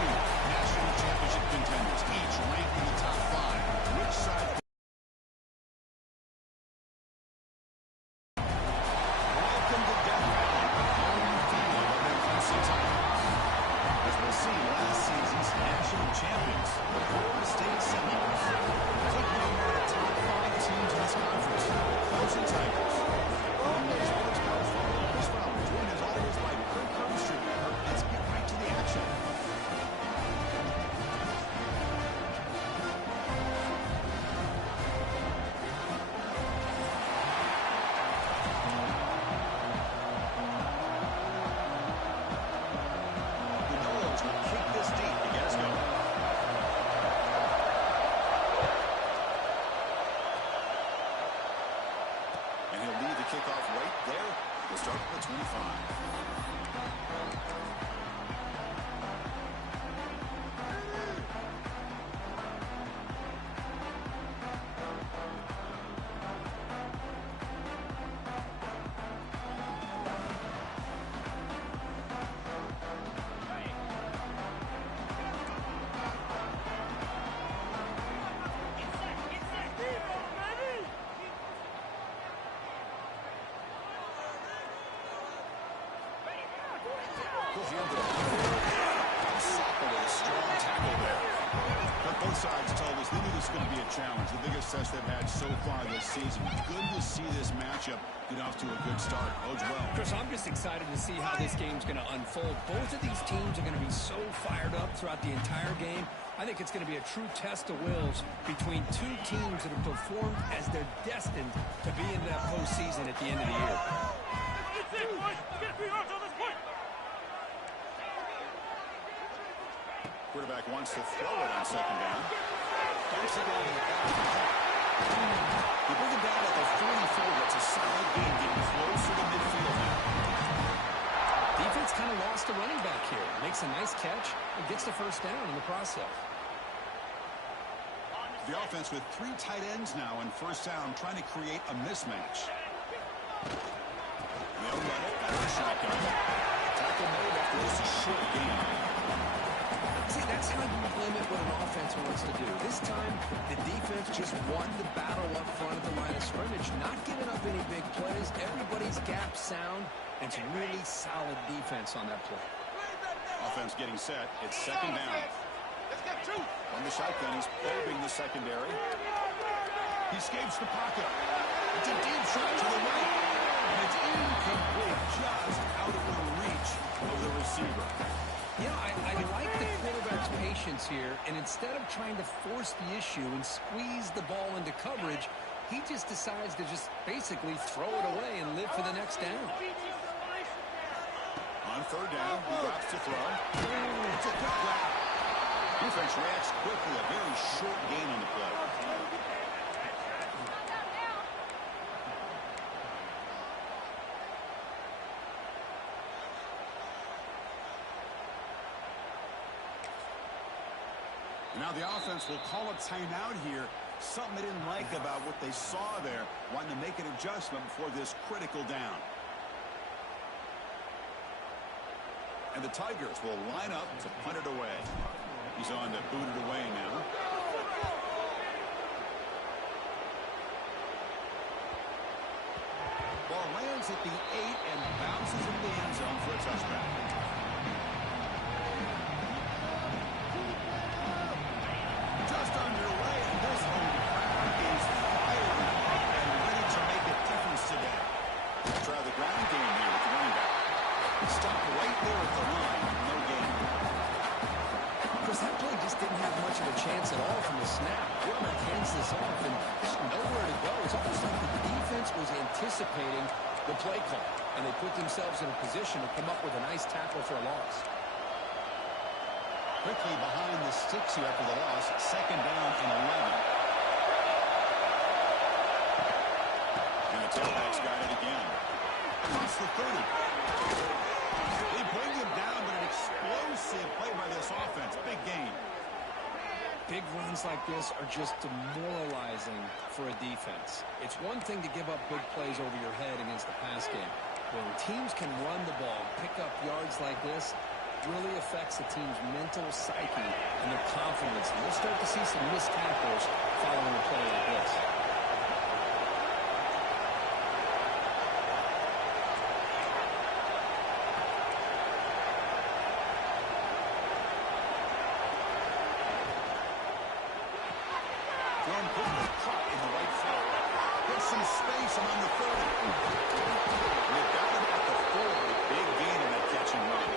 two national championship contenders, each ranked in the top 5. Which side? Welcome to Death Valley, the home field of the Clemson Tigers. As we'll see, last season's national champions, the Florida State Seminoles, took down one of the top 5 teams in this conference, the Clemson Tigers. Sports correspondent Chris Fowler, joined as always by Kirk Herbstreit. Let's get right to the action. The Nolos will kick this deep to get us going. And he'll lead the kickoff right there. We'll start at the 25. Both sides told us they knew this was going to be a challenge, the biggest test they've had so far this season. Good to see this matchup get off to a good start. Bodes well. Chris, I'm just excited to see how this game's going to unfold. Both of these teams are going to be so fired up throughout the entire game. I think it's going to be a true test of wills between two teams that have performed as they're destined to be in that postseason at the end of the year. Quarterback wants to throw it on second down. Dumps it down in the back. They bring it down at the 44. That's a solid gain, getting closer to midfield now. Defense kind of lost a running back here. Makes a nice catch and gets the first down in the process. The offense with 3 tight ends now in first down, trying to create a mismatch. They'll run it out of the shotgun. Tackle made after just a short gain. See, that's how you limit what an offense wants to do. This time, the defense just won the battle up front at the line of scrimmage, not giving up any big plays. Everybody's gap sound, and it's really solid defense on that play. Offense getting set. It's second down. On the shotgun, he's probing the secondary. He escapes the pocket. It's a deep shot to the right. And it's incomplete, just out of the reach of the receiver. Yeah, I like the quarterback's patience here, and instead of trying to force the issue and squeeze the ball into coverage, he just decides to just basically throw it away and live for the next down. On third down, he drops to throw. It's a quick grab. Defense reacts quickly, a very short gain on the play. Now the offense will call a timeout here. Something they didn't like about what they saw there. Wanting to make an adjustment before this critical down. And the Tigers will line up to punt it away. He's on to boot it away now. Ball lands at the 8 and bounces into the end zone for a touchback. Just underway, and this home crowd is fired up and ready to make a difference today. Let's try the ground game here with the running back. Stop right there at the line, no gain. Chris, that play just didn't have much of a chance at all from the snap. Quarterback hands this off, and there's nowhere to go. It's almost like the defense was anticipating the play call, and they put themselves in a position to come up with a nice tackle for a loss. Quickly behind the sticks here after the loss. Second down and 11. And the tailback's got it again. Across the 30. They bring him down, but an explosive play by this offense. Big gain. Big runs like this are just demoralizing for a defense. It's one thing to give up big plays over your head against the pass game. When teams can run the ball, pick up yards like this, really affects the team's mental psyche and their confidence. And we'll start to see some missed tackles following a play like this. Thrown quickly, caught in the right foot. There's some space among the 30. They've got him at the 40. Big gain in that catch and run.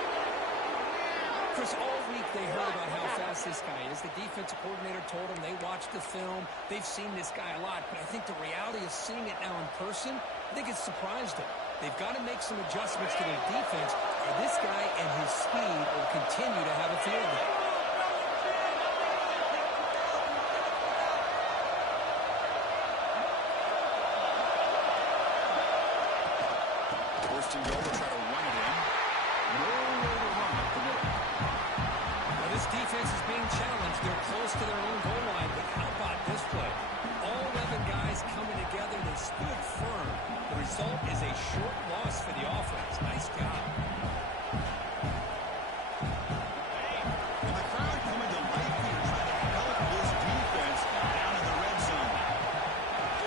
Chris, all week they heard about how fast this guy is. The defensive coordinator told them they watched the film. They've seen this guy a lot, but I think the reality of seeing it now in person, I think it's surprised them. They've got to make some adjustments to their defense, or this guy and his speed will continue to have a field day. First and goal, try to run it in. Nowhere to run up the middle. Now this defense is being challenged. They're close to their own goal line, but how about this play? All 11 guys coming together. They stood firm. The result is a short loss for the offense. Nice job. And the crowd coming to life here, trying to help this defense down in the red zone.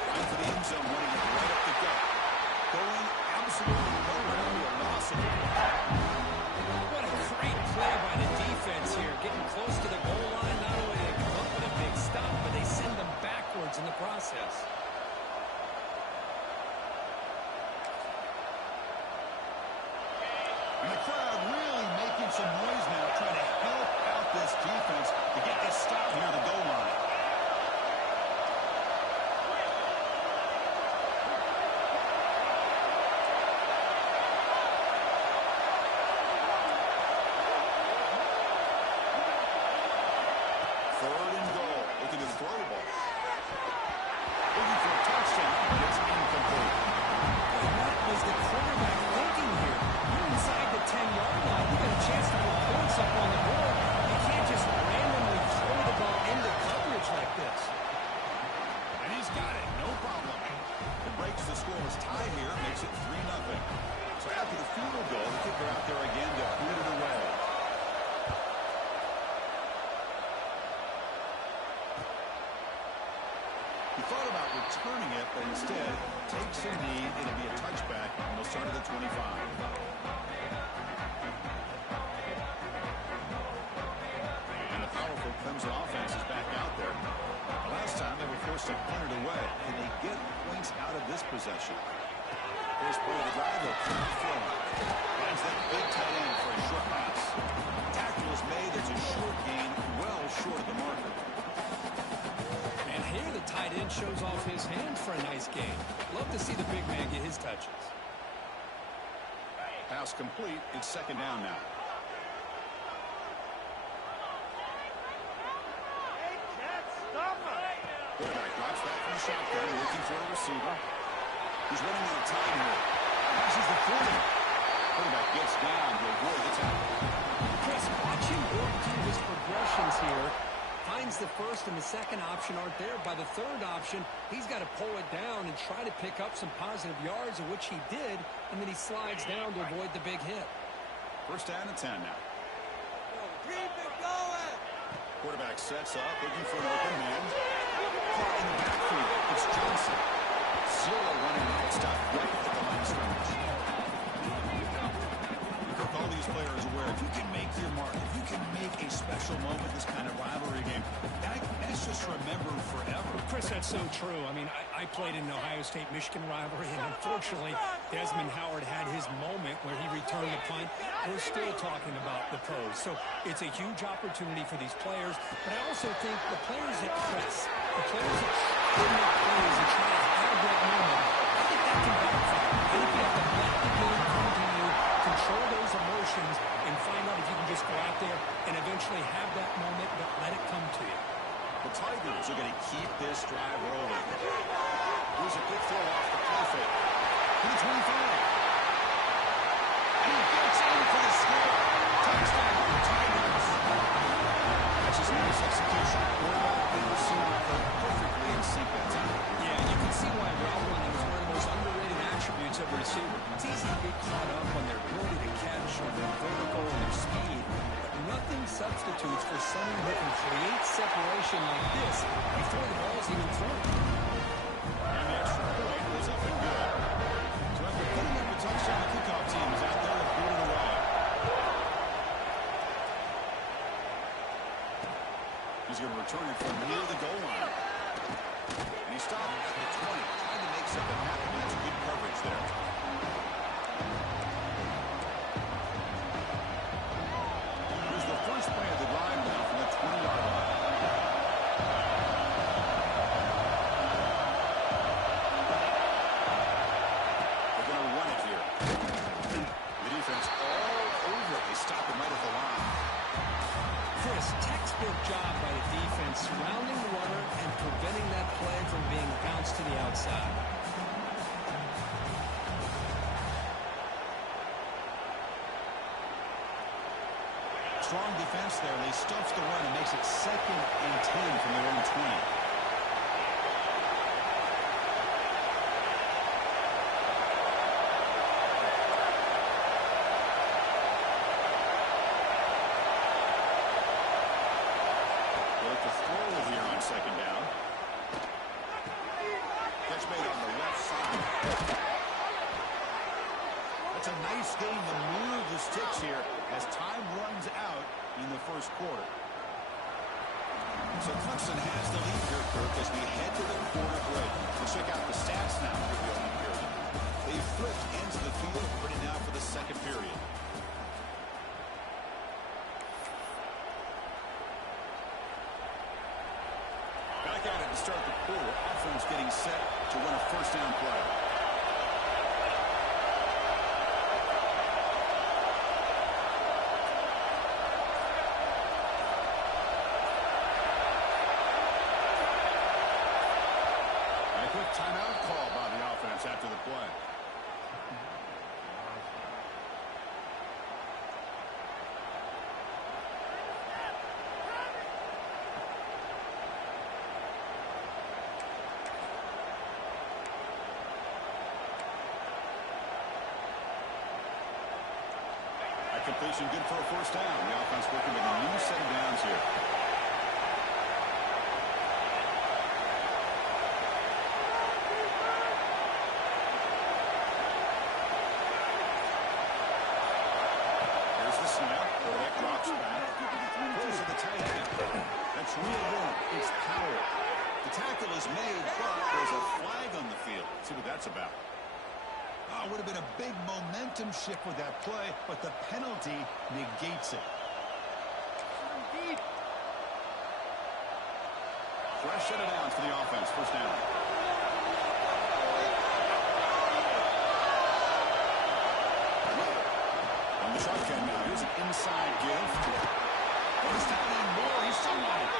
Right for the end zone, running it right up the gut. Going absolutely nowhere. That'll be a loss of it. What a great play by the defense here. Getting close to the goal line. Not only they come up with a big stop, but they send them backwards in the process. And the crowd really making some noise now, trying to help out this defense to get this stop near the goal line. Third and goal. Looking to throw the ball. Looking for a touchdown, but it's incomplete. What was the quarterback thinking here? You're inside the 10-yard line. You got a chance to put points up on the board. You can't just randomly throw the ball into coverage like this. And he's got it, no problem. It breaks the scoreless tie here, makes it 3-0. So after the field goal, the kicker out there again to boot it away. He thought about returning it, but instead takes a knee. It'll be a touchback, and they'll start at the 25. And the powerful Clemson offense is back out there. The last time they were forced to punt it away. Can they get points out of this possession? First play of the drive, they'll keep it flowing. Finds that big tight end for a short pass. Tackle is made. It's a short gain, well short of the marker. And here the tight end shows off his hands for a nice game. Love to see the big man get his touches. Pass complete. It's second down now. Quarterback drops back from the shotgun, looking for a receiver. He's running out of time here. Passes the 40. Quarterback gets down to avoid the tackle. Chris, watch him work through his progressions here. Finds the first and the second option aren't there. By the third option, he's got to pull it down and try to pick up some positive yards, of which he did, and then he slides down to avoid the big hit. First down and 10 now. Keep it going! Quarterback sets up, looking for an open man. Caught in the backfield. It's Johnson. Zero running out. Stop right at the line of scrimmage. Kirk, all these players aware, if you can make your mark, if you can make a special moment, this kind of rivalry game, that's just remembered forever. Chris, that's so true. I mean, I played in the Ohio State-Michigan rivalry, and unfortunately, Desmond Howard had his moment where he returned the punt. We're still talking about the pros. So it's a huge opportunity for these players, but I also think the players that press, the players that try to make plays and try to have that moment, I think that can backfire. I think you have to let the game come to you, control those emotions, and find out if you can just go out there and eventually have that moment, but let it come to you. The Tigers are going to keep this drive rolling. Here's a quick throw off the play fake. To the 25. And he gets in for the score. Touchdown, Tigers. That's just nice execution. Quarterback and receiver played perfectly in sync that time. Yeah, you can see why route running is one of the most underrated attributes of a receiver. It's easy to get caught up on their ability to catch or their vertical and their speed. substitutes for someone who can create separation like this before the ball's even thrown. And the extra point was up and good. So after putting up a touchdown, the kickoff team is out there to boot it away. He's going to return it from near the goal line. And he stopped at the 20, trying to make something happen. That's good coverage there. Here's the first play of the drive now from the 20-yard line. They're going to run it here. The defense all over it. They stop him right at the line. Chris, textbook job by the defense surrounding the runner and preventing that play from being bounced to the outside. Strong defense there. They stuffs the run and makes it 2nd and 10 from their own 20. Second down. Catch made on the left side. That's a nice game to move the sticks here as time runs out in the first quarter. So Clemson has the lead here, Kirk, as we head to the quarter break. Let's check out the stats now for the opening period. They flipped into the field, ready now for the second period. Back at it to start the quarter. Offense getting set to run a first down play. And a quick timeout call by the offense after the play. Completion good for a first down. The offense working with a new set of downs here. Here's the snap. Quarterback drops back. Throws to the tight end. That's real room. It's power. The tackle is made, but there's a flag on the field. Let's see what that's about. Oh, it would have been a big momentum shift with that play, but the penalty negates it. Fresh set of downs for the offense. First down. On the shotgun now. Here's an inside give. First down and more. He's still on it.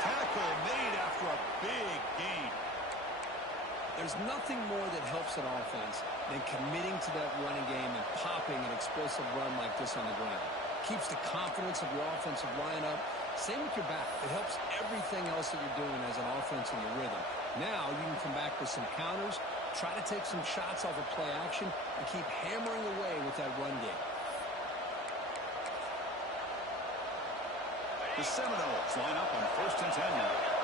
Tackle made after a big gain. There's nothing more that helps an offense than committing to that running game and popping an explosive run like this on the ground. Keeps the confidence of your offensive line up. Same with your back. It helps everything else that you're doing as an offense in your rhythm. Now you can come back with some counters, try to take some shots off of play action, and keep hammering away with that run game. The Seminoles line up on 1st and 10 now.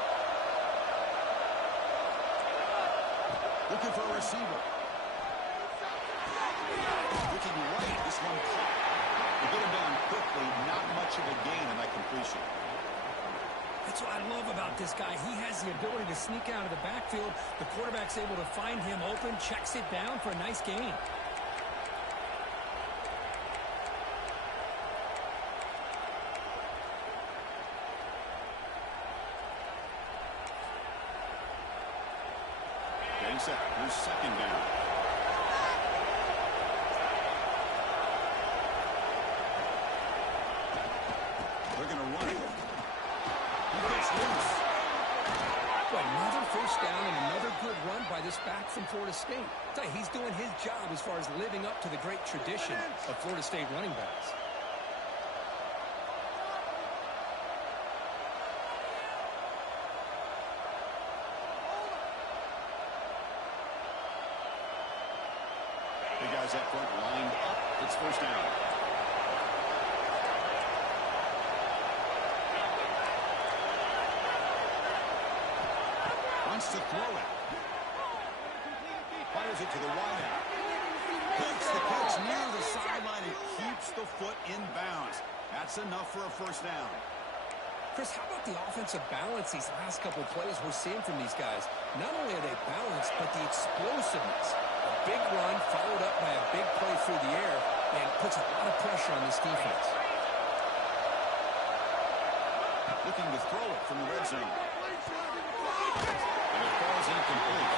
Looking for a receiver. Looking right. This one caught. They get him down quickly. Not much of a gain on that completion. That's what I love about this guy. He has the ability to sneak out of the backfield. The quarterback's able to find him open, checks it down for a nice gain. Getting set. Here's second down. They're going to run it. He gets loose. Another first down and another good run by this back from Florida State. I'll tell you, he's doing his job as far as living up to the great tradition of Florida State running backs. The guys up front lined up. It's first down. wants to throw it. Fires it to the wide out. Takes the pitch near the sideline and keeps the foot in bounds. That's enough for a first down. Chris, how about the offensive balance these last couple of plays we're seeing from these guys? Not only are they balanced, but the explosiveness. A big run followed up by a big play through the air, and puts a lot of pressure on this defense. Looking to throw it from the red zone. And it falls incomplete.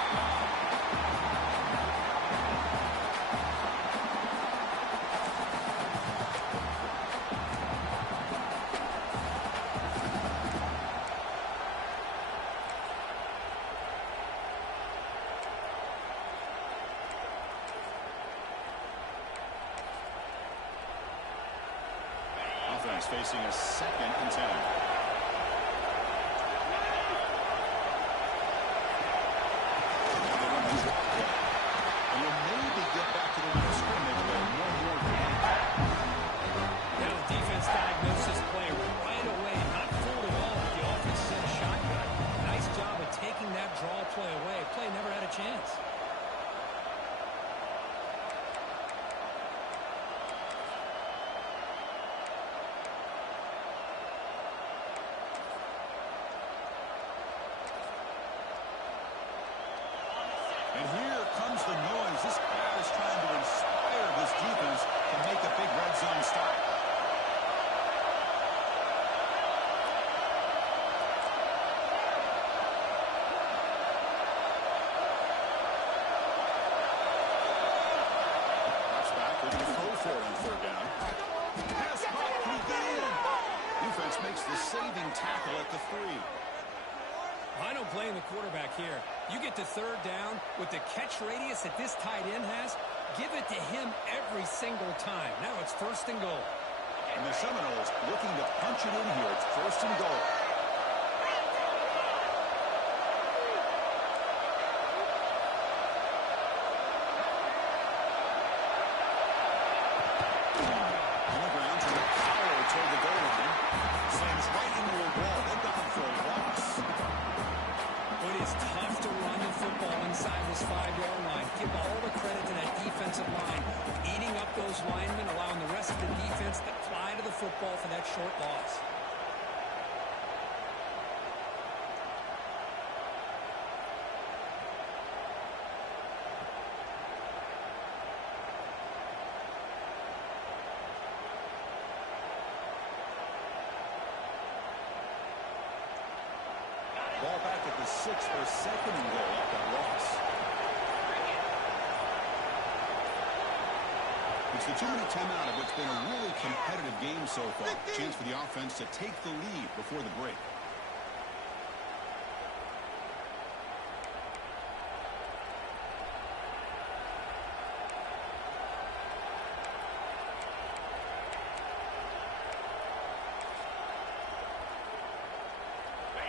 Offense facing a 2nd and 10. And you'll maybe get back to the line of scrimmage with one more game. Now the defense diagnosis play right away. Not fooled at all with the offense set a shotgun. Nice job of taking that draw play away. Play never had a chance. And here comes the noise. This crowd is trying to inspire this defense to make a big red zone stop. Drops back. They're going to throw for it on 3rd down. Pass caught pretty good. Defense makes the saving tackle at the 3. I don't blame the quarterback here. You get to 3rd down with the catch radius that this tight end has, give it to him every single time. Now it's 1st and goal. And the Seminoles looking to punch it in here. It's 1st and goal. On the ground, trying to power toward the goal line. Slams right into a wall. They're gone for a loss. It is tough to run the football inside this 5-yard line. Give all the credit to that defensive line. Eating up those linemen, allowing the rest of the defense to fly to the football for that short loss. Ball back at the 6 for 2nd and goal after a loss. It's the 2-minute timeout of what's been a really competitive game so far. Chance for the offense to take the lead before the break.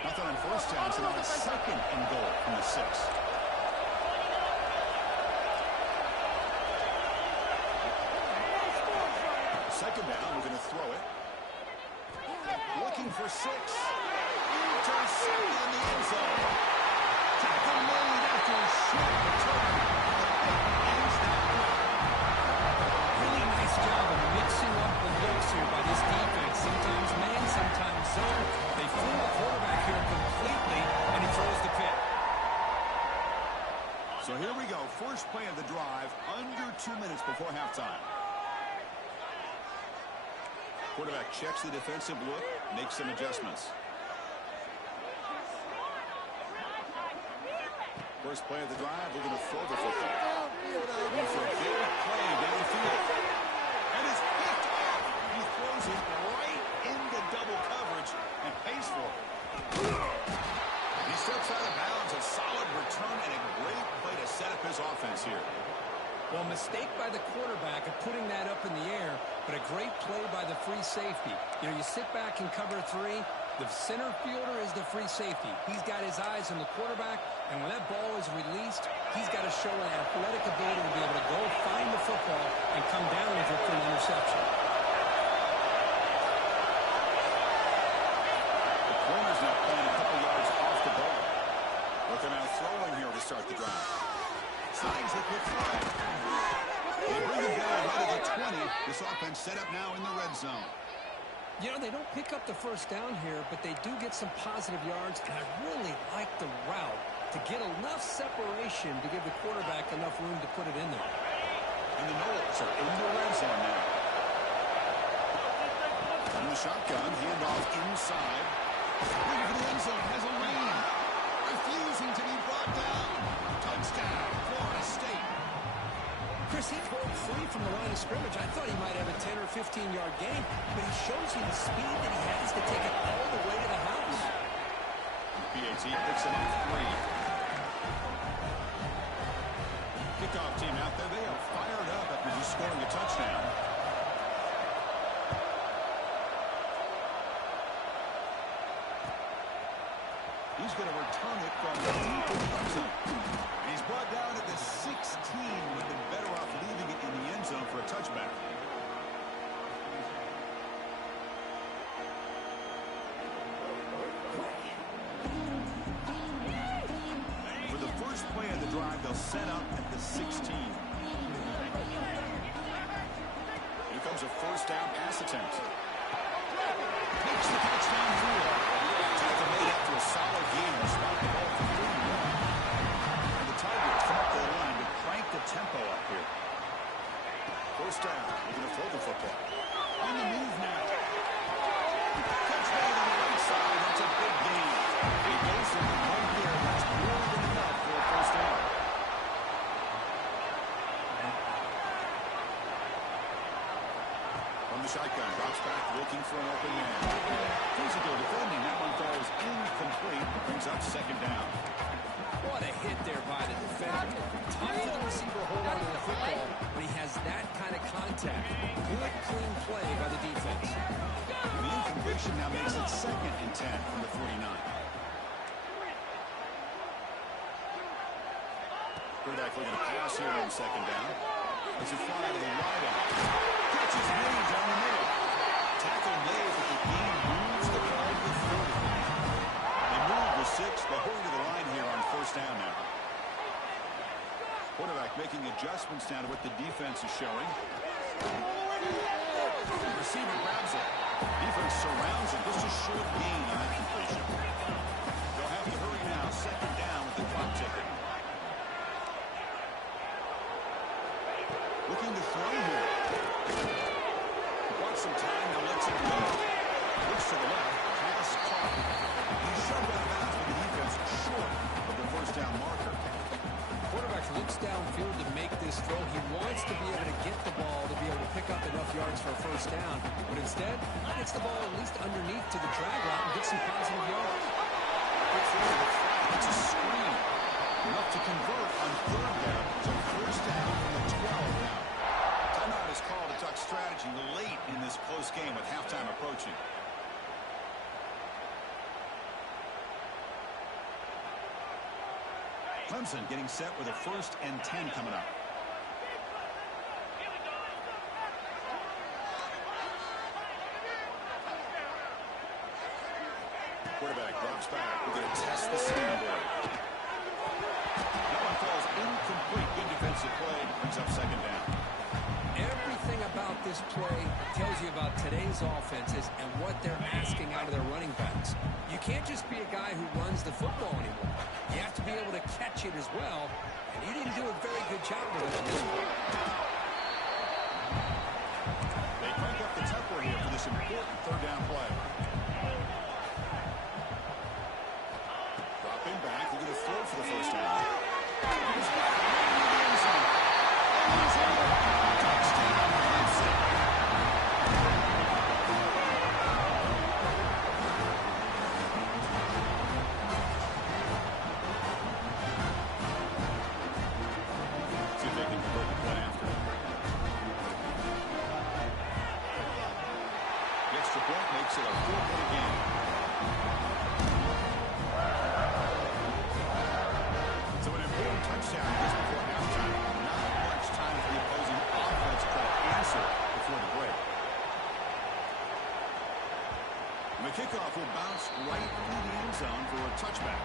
Nothing on 1st down, so now a 2nd and goal from the 6. 2nd down, we're going to throw it. Looking for 6. Intercepted in the end zone. Tackle made after a short return. Ends that drive. Really nice job of mixing up the looks here by this defense. Sometimes man, sometimes zone. They fool the quarterback here completely, and he throws the pick. So here we go. First play of the drive, under 2 minutes before halftime. Quarterback checks the defensive look, makes some adjustments. First play of the drive, we're going to throw the football. Going for a big play downfield. And it's picked off. He throws it right into double coverage and pays for it. He steps out of bounds, a solid return, and a great play to set up his offense here. Well, mistake by the quarterback of putting that up in the air, but a great play by the free safety. You know, you sit back and cover 3. The center fielder is the free safety. He's got his eyes on the quarterback, and when that ball is released, he's got to show an athletic ability to be able to go find the football and come down with it for an interception. The corner's now playing a couple yards off the ball. Looking out Here's the quick throw. They bring the ball right at the 20. This offense set up now in the red zone. You know, they don't pick up the first down here, but they do get some positive yards, and I really like the route to get enough separation to give the quarterback enough room to put it in there. And the Knowles are in the red zone now. In the shotgun, handoff inside. Looking for the end zone, has a lane. Refusing to be brought down. Touchdown, Florida State. Chris, he broke free from the line of scrimmage. I thought he might have a 10 or 15-yard gain, but he shows you the speed that he has to take it all the way to the house. PAT picks him up 3. Kickoff team out there. They are fired up after just scoring a touchdown. He's going to return it from the deep in the end zone. And he's brought down at the 16. Would have been better off leaving it in the end zone for a touchback. For the first play of the drive, they'll set up at the 16. Here comes a first down pass attempt. Makes the touchdown through. Tackle made after a solid gain. Spot the ball for 31. And the Tigers come up the line to crank the tempo up here. First down. They're going to throw the football. On the move now. Touchdown on the right side. That's a big gain. He goes from right there. That's more than enough for a first down. From the shotgun, drops back, looking for an open man. Physical defending. That one falls incomplete. Brings up second down. What a hit there by the defender. Tough for the receiver to hold on to the football when he has that kind of contact. Good, clean play by the defense. And the incompletion now makes it 2nd and 10 from the 49. Quarterback looking to pass here on second down. It's a fly to the right out. Catch is made down the middle. Tackle made, but the game moves the ball to 40. They move the 6. They're hurrying to the line here on first down now. Quarterback making adjustments now to what the defense is showing. The receiver grabs it. Defense surrounds it. Just a short gain on that completion. They'll have to hurry now. Second down with the clock ticking. Looking to throw here. Wants some time. Now lets it go. Looks to the left. Pass caught. He's shoved out of bounds with the defense short of the first down marker. Quarterback looks downfield to make this throw. He wants to be able to get the ball to be able to pick up enough yards for a first down. But instead, he gets the ball at least underneath to the drag route and gets some positive yards. Good throw to the flat. It's a screen. Enough to convert on third down. So first down from the 12 now. Timeout is called to talk strategy late in this close game with halftime approaching. Clemson getting set with a 1st and 10 coming up. Quarterback drops back. We're going to test the secondary. That one falls incomplete. Good defensive play. Brings up second down. Everything about this play tells you about today's offenses and what they're asking out of their running backs. You can't just be a guy who runs the football anymore. You have to be able to catch it as well, and he didn't do a very good job of it on this one. They crank up the tempo here for this important third down play. Dropping back, looking to throw for the first down. He's got it in the end zone. And he's in there. Touchdown, Clemson. See if they can convert the point after. The extra point makes it a 4-point game. So an important touchdown just before halftime. Not much time for the opposing offense to answer before the break. And the kickoff will bounce right through the end zone for a touchback.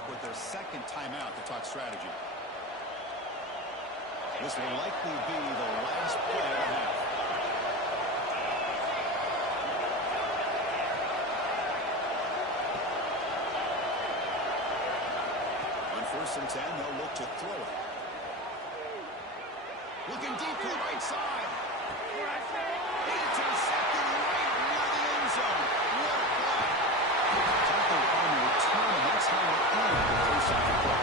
clock with their second timeout to talk strategy. This will likely be the last play of the half. On 1st and 10, they'll look to throw it. Looking deep to the right side. Intercepted right near the end zone. What a play. Tackle on the return, and that's how we're in the first half of play.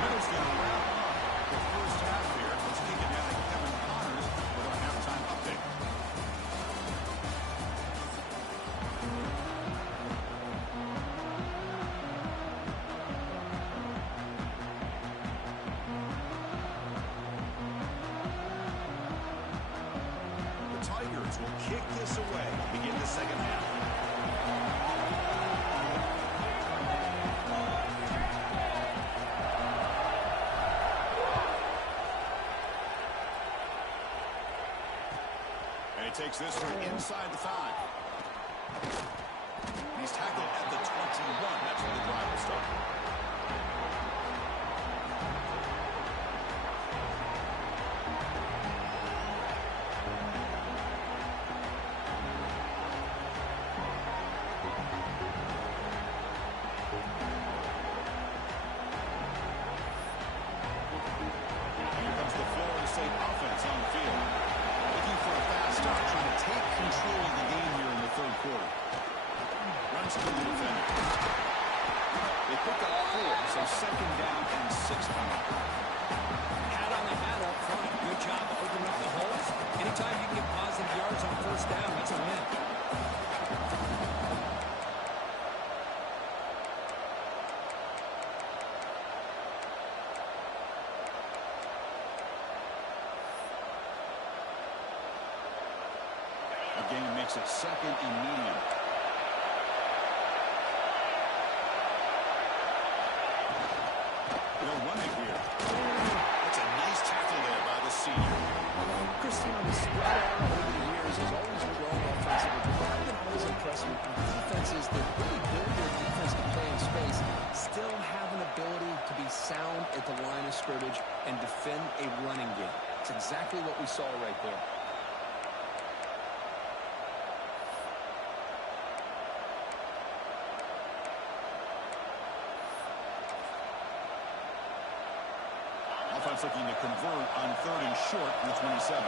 Middle's going to wrap up the first half here. Let's kick it down to Kevin Connors with our halftime update. Tigers will kick this away, begin the second half. And he takes this one inside the 5. He's tackled at the 21. That's where the drive will start. Offense on the field. Looking for a fast start, trying to take control of the game here in the third quarter. Runs to the defender. They pick up 4, so second down and 6 coming. Hat on the hat up front. Good job of opening up the holes. Anytime you can get positive yards on 1st down, that's a win. Game makes it second and medium. They'll run it here. That's a nice tackle there by the senior. Christine, on the spread era over the years has always grown offensively. But I've been always impressed with defenses that really build their defense to play in space, still have an ability to be sound at the line of scrimmage and defend a running game. It's exactly what we saw right there. Offense looking to convert on 3rd and short from the 27.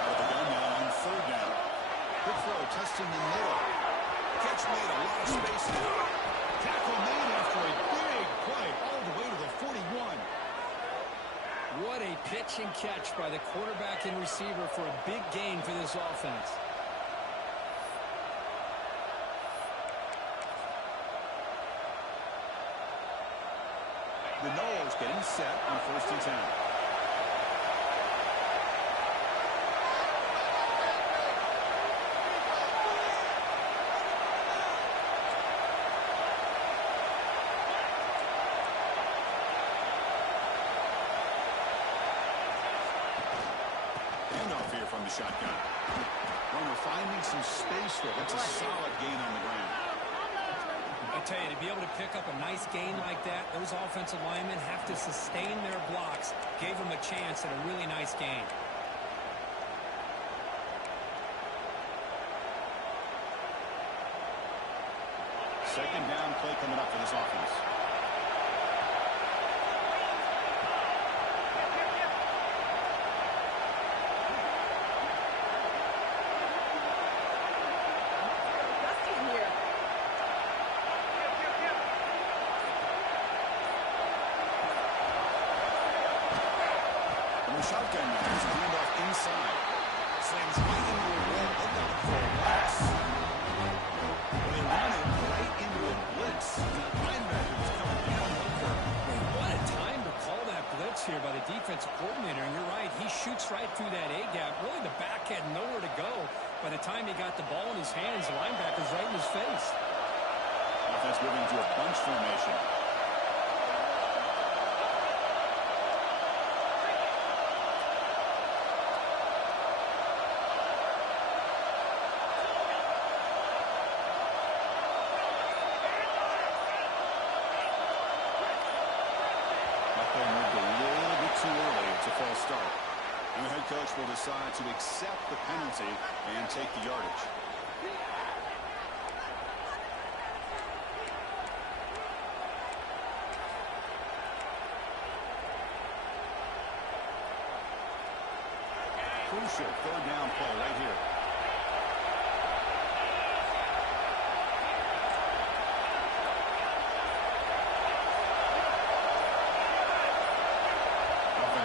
Out of the gun now on 3rd down. Quick throw, testing the middle. Catch made, a lot of space there. Tackle made after a big play all the way to the 41. What a pitch and catch by the quarterback and receiver for a big gain for this offense. The Noles getting set on 1st and 10. Handoff here from the shotgun. Runner finding some space there. That's a solid gain on the ground. I tell you, to be able to pick up a nice gain like that, those offensive linemen have to sustain their blocks. Gave them a chance at a really nice gain. Second down play coming up for this offense. Shotgun now. There's a handoff inside. Slams right into a wall. Look out for a blitz. They run it right into a blitz. That linebacker was coming down the curve. What a time to call that blitz here by the defensive coordinator. And you're right, he shoots right through that A-gap. Really, the back had nowhere to go. By the time he got the ball in his hands, the linebacker's right in his face. offense moving to a bunch formation. Too early. It's a false start. And the head coach will decide to accept the penalty and take the yardage. Crucial third down play right here.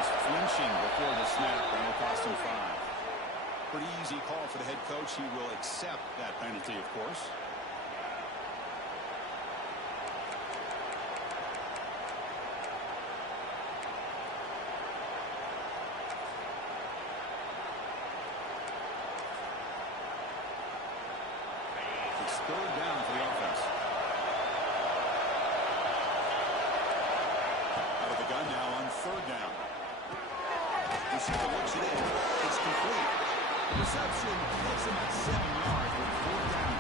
Flinching before the snap, and will cost him 5. Pretty easy call for the head coach. He will accept that penalty, of course. It's third down for the offense. Out of the gun now on third down. Receiver looks it in. It's complete. The reception gets him at 7 yards with fourth down.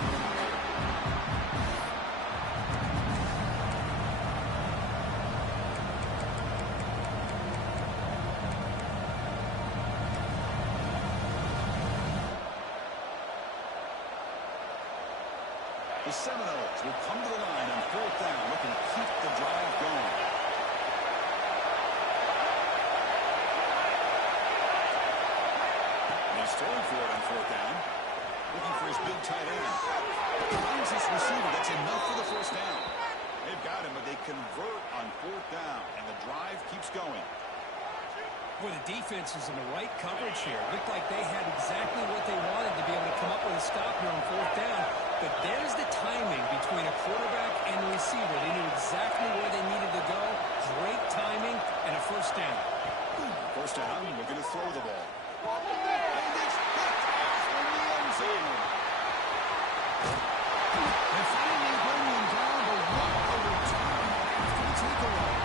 The Seminoles will come to the line on fourth down, looking to keep the drive going. He's throwing for it on fourth down. Looking for his big tight end. Finds his receiver. That's enough for the first down. They've got him, but they convert on fourth down, and the drive keeps going. Well, the defense is in the right coverage here. Looked like they had exactly what they wanted to be able to come up with a stop here on fourth down. But there's the timing between a quarterback and a receiver. They knew exactly where they needed to go. Great timing and a first down. First down, looking to throw the ball. And it's picked off in the end zone. And finally bringing down the one return after the takeaway.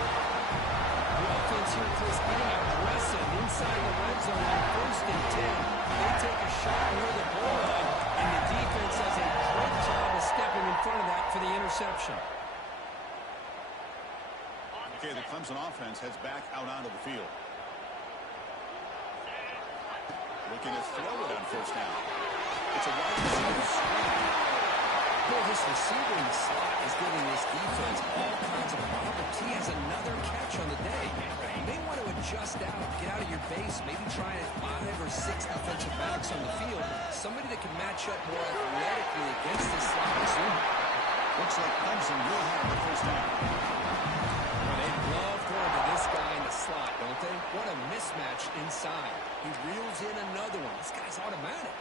The offense here, Chris, getting aggressive inside the red zone on first and 10. They take a shot near the goal line, and the defense does a great job of stepping in front of that for the interception. Okay, the Clemson offense heads back out onto the field. Looking to throw it on first down. It's a wide receiver screen. Boy, this receiver in the slot is giving this defense all kinds of problems. He has another catch on the day. You may want to adjust out, get out of your base, maybe try 5 or 6 defensive backs on the field. Somebody that can match up more athletically against this slot receiver. Looks like Clemson will have the first down. Well, they love going to this guy in the slot, don't they? What a mismatch inside. He reels in another one. This guy's automatic.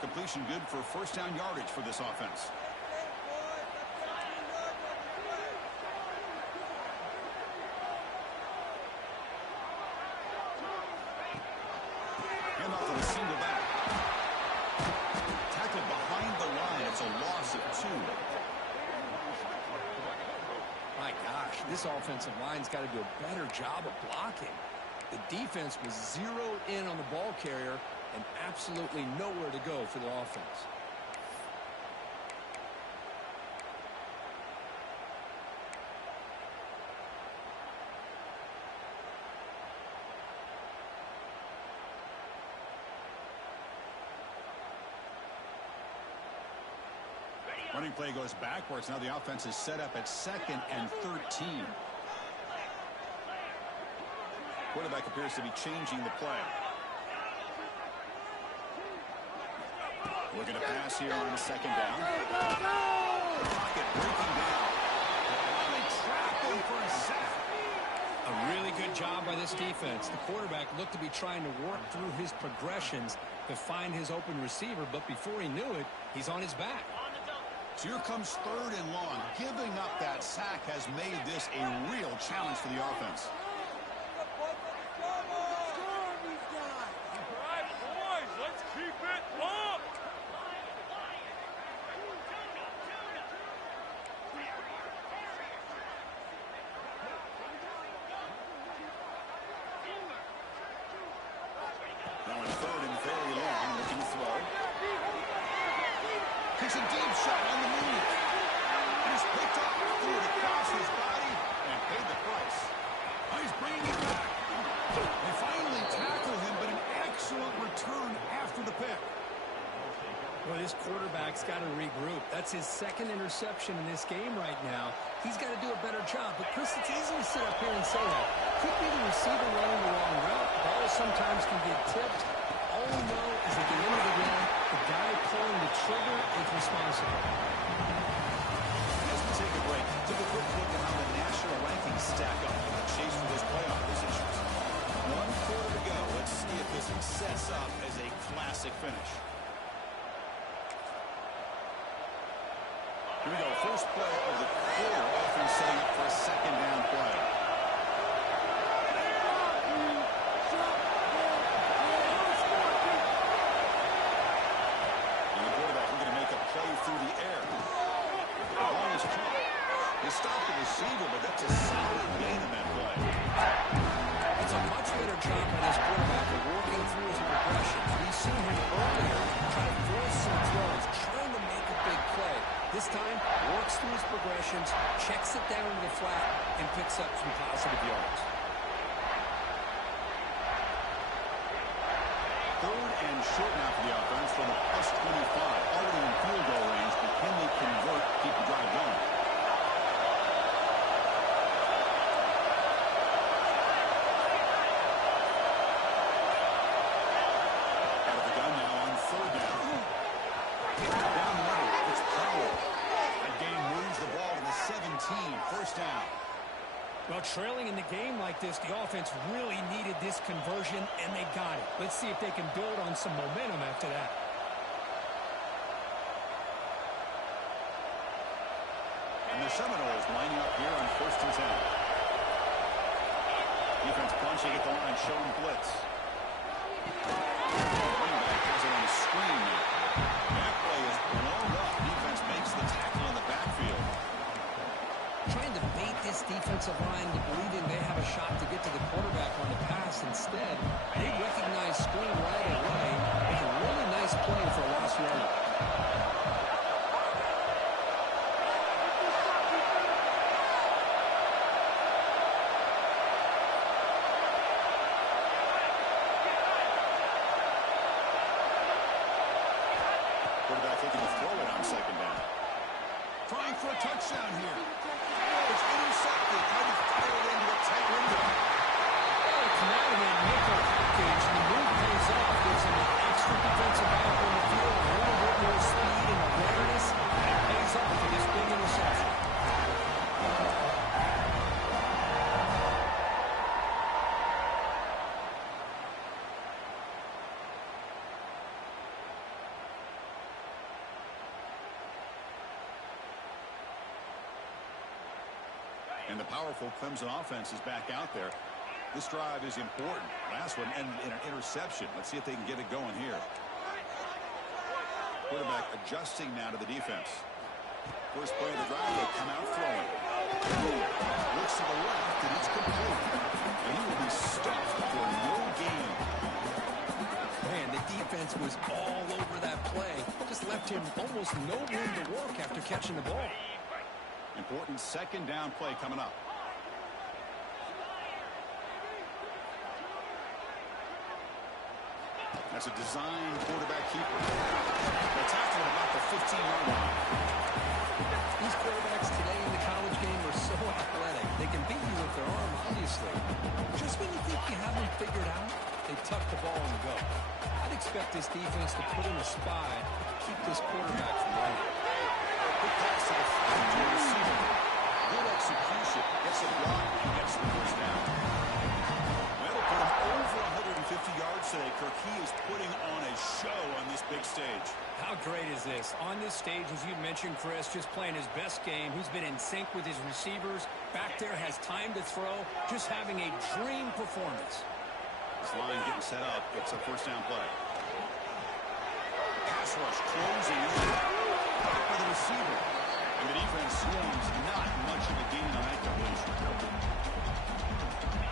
Completion good for first down yardage for this offense. Hand off to the single back. Tackled behind the line. It's a loss of 2. My gosh, this offensive line's got to do a better job of blocking. The defense was zeroed in on the ball carrier and absolutely nowhere to go for the offense. Running play goes backwards. Now the offense is set up at 2nd and 13. Quarterback appears to be changing the play. Looking to pass here on 2nd down. Pocket breaking down. They trap him for a sack. A really good job by this defense. The quarterback looked to be trying to work through his progressions to find his open receiver, but before he knew it, he's on his back. So here comes 3rd and long. Giving up that sack has made this a real challenge for the offense. Well, this quarterback's got to regroup. That's his second interception in this game right now. He's got to do a better job. But, Chris, it's easy to sit up here and say that. Could be the receiver running the wrong route. Balls sometimes can get tipped. All we know is at the end of the game, the guy pulling the trigger is responsible. As we take a break, take a quick look at how the national rankings stack up in the chase for those playoff positions. 1 quarter to go. Let's see if this sets up as a classic finish. Here we go. First play of the quarter. Offense setting up for a second down play. And the quarterback looking to make a play through the air. The ball is caught. They stopped the receiver, but that's a solid gain in that play. It's a much better job by this quarterback of working through his progressions. We've seen him earlier try to force some throws, trying to make a big play. This time, works through his progressions, checks it down to the flat, and picks up some positive yards. 3rd and short now for the offense from the +25. Already in field goal range, but can they convert, keep the drive going? Out of the gun now on 3rd down. Down the middle, it's Powell. That game moves the ball to the 17, 1st down. Well, trailing in the game like this, the offense really needed this conversion, and they got it. Let's see if they can build on some momentum after that. And the Seminoles lining up here on 1st and 10. Defense punching at the line, showing blitz. Running back has it on the screen now. That play is blown up. Defense makes the tackle in the backfield. Trying to bait this defensive line to believing they have a shot to get to the quarterback on the pass. Instead, they recognize screen right away. It's a really nice play for a lost yard. Quarterback looking to throw it on 2nd down. Trying for a touchdown here. It's intercepted. Trying to fire it into a tight window. Oh, it's now in a nickel package. The move pays off. Gives him an extra defensive back on the field, a little bit more speed and awareness, and it pays off for this big interception. And the powerful Clemson offense is back out there. This drive is important. Last one ended in an interception. Let's see if they can get it going here. Quarterback adjusting now to the defense. First play of the drive, they come out throwing. Looks to the left, and it's complete. And he will be stuffed for no gain. Man, the defense was all over that play. Just left him almost no room to work after catching the ball. Important 2nd down play coming up. That's a design quarterback keeper. They're tackling about the 15-yard line. These quarterbacks today in the college game are so athletic. They can beat you with their arm, obviously. Just when you think you have them figured out, they tuck the ball and go. I'd expect this defense to put in a spy to keep this quarterback from running. Good pass to the flat to the receiver. Good execution. Gets a block and gets the 1st down. That'll put him over 150 yards today. Kirk, he is putting on a show on this big stage. How great is this? On this stage, as you mentioned, Chris, just playing his best game. He's been in sync with his receivers. Back there, has time to throw. Just having a dream performance. This line getting set up. It's a 1st down play. Pass rush closing in. Caught by the receiver. And the defense swings. Not much of a gain on that completion.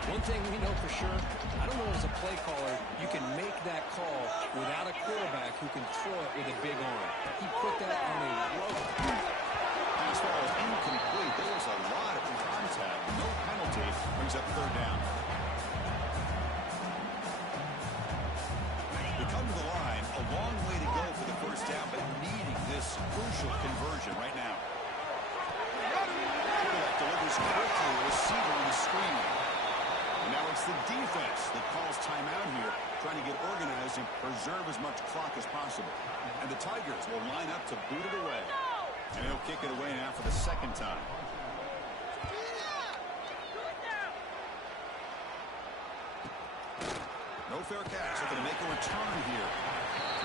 One thing we know for sure, I don't know as a play caller, you can make that call without a quarterback who can throw it with a big arm. He put that on a rope. Pass ball is incomplete. There was a lot of contact. No penalty. Brings up 3rd down. They come to the line. A long way to go for the 1st down, but possession right now. Quarterback delivers quickly, the receiver on the screen. And now it's the defense that calls timeout here, trying to get organized and preserve as much clock as possible. And the Tigers will line up to boot it away. And he'll kick it away now for the second time. No fair catch. They're going to make a return here.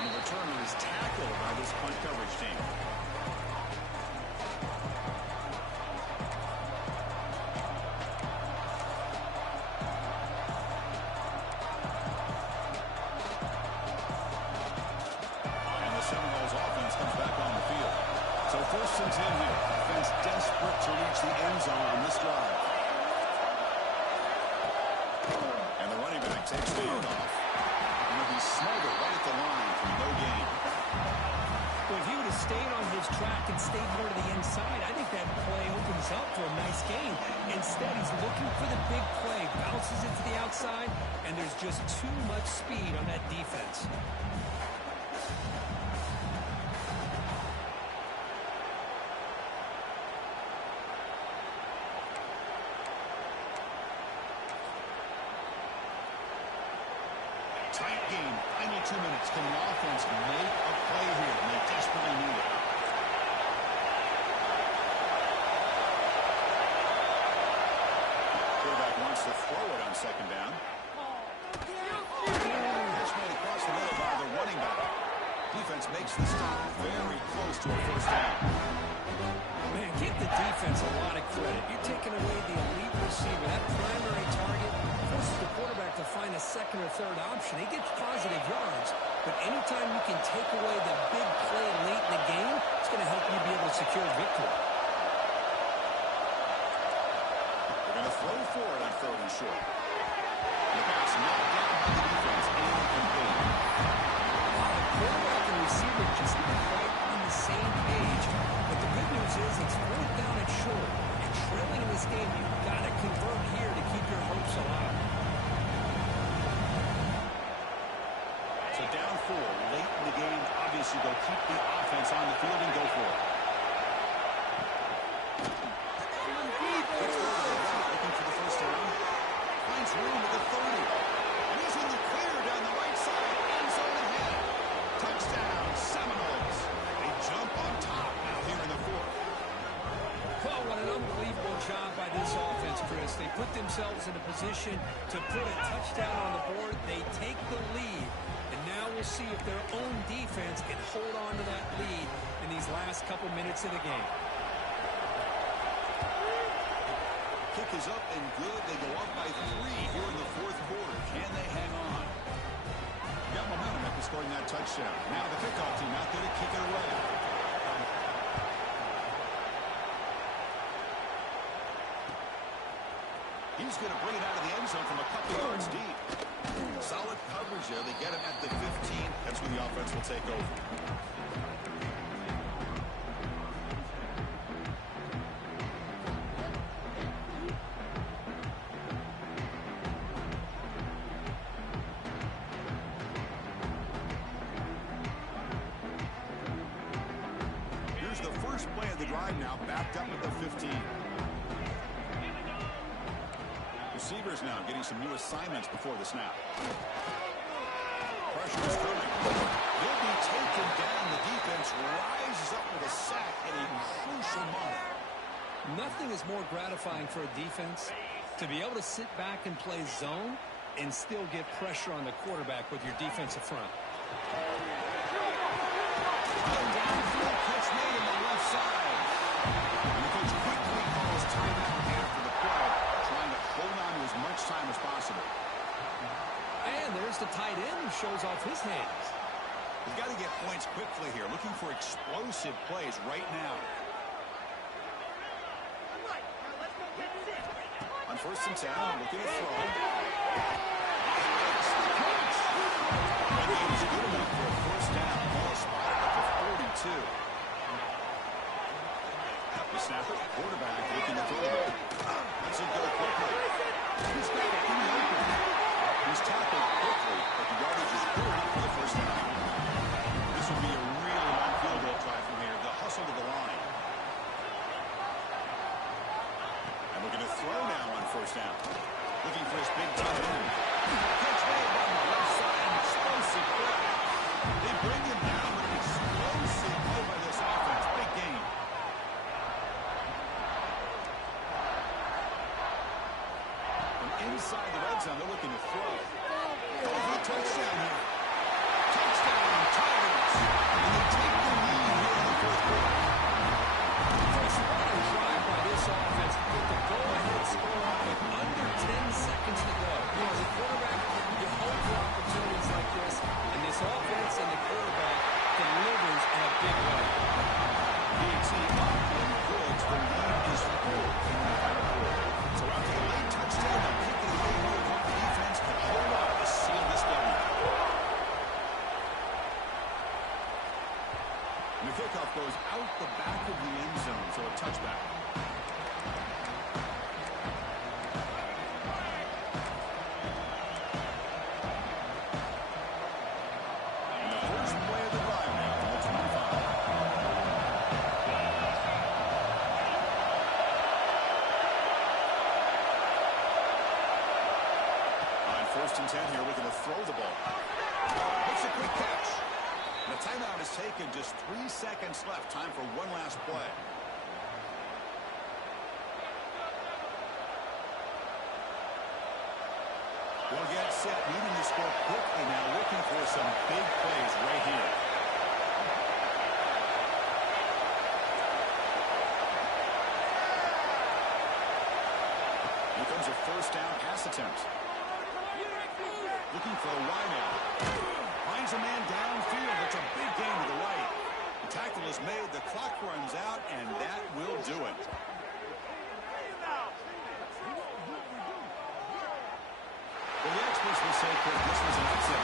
And the returner is tackled by this punt coverage team. And the Seminoles offense comes back on the field. So first and 10 here. Offense desperate to reach the end zone on this drive. And the running back takes the handoff. And he'll be smothered right at the line for no gain. Well, if he would have stayed on his track and stayed more to the inside, I think that play opens up for a nice gain. Instead, he's looking for the big play, bounces it to the outside, and there's just too much speed on that defense. Tight game, 92 minutes. Can the offense make a play here? And they desperately need it. Quarterback wants to throw it on second down. That's made across the middle by the running back. Defense makes the stop very close to a first down. Man, give the defense a lot of credit. You're taking away the elite receiver, that primary target, forces the quarterback to find a second or third option. He gets positive yards, but anytime you can take away the big play late in the game, it's going to help you be able to secure victory. They're going to throw for it on third and short. And the pass knocked down by the defense. Incomplete. The quarterback and receiver just not quite on the same page. But the good news is it's fourth down and short. And trailing in this game, you've got to convert here to keep your hopes alive. So down 4 late in the game. Obviously, they'll keep the offense on the field and go for it. Looking for the first down. Finds room at the 30. And he's in the clear down the right side. End zone ahead. Touchdown, Seminoles. They jump on top now here in the fourth. Well, what an unbelievable job by this offense, Chris. They put themselves in a position to put a touchdown on the board. They take the lead. And now we'll see if their own defense can hold on to that lead in these last couple minutes of the game. Kick is up and good. They go up by 3 here in the fourth quarter. Can they hang on? Got momentum after scoring that touchdown. Now the kickoff team out there to kick it away. He's going to bring it out of the end zone from a couple yards deep. Solid coverage there. They get him at the 15. That's when the offense will take over. Here's the first play of the drive now, backed up at the 15. Receivers now getting some new assignments before the snap. Pressure is coming. He'll be taken down. The defense rises up with a sack in a crucial moment. Nothing is more gratifying for a defense to be able to sit back and play zone and still get pressure on the quarterback with your defensive front. Downfield pitch made on the left side. And the coach quickly calls timeout after the play, trying to hold on to as much time as possible. And there's the tight end who shows off his hands. He's got to get points quickly here, looking for explosive plays right now. On first and 10, looking to throw. That game is good enough for a first down. Ball spotted at the 42. The snapper, quarterback, looking to throw it. Lets him go quickly. He's got it in the open. He's tackled quickly, but the yardage is good enough for the first down. This will be a really long field goal try from here. The hustle to the line. just 3 seconds left. Time for one last play. We'll get set, moving the score quickly now, looking for some big plays right here. Here comes a first down pass attempt. Looking for a wide out. Finds a man downfield. It's a big gain to the right. The tackle is made. The clock runs out, and that will do it. Well, the experts will say, Chris, this was an upset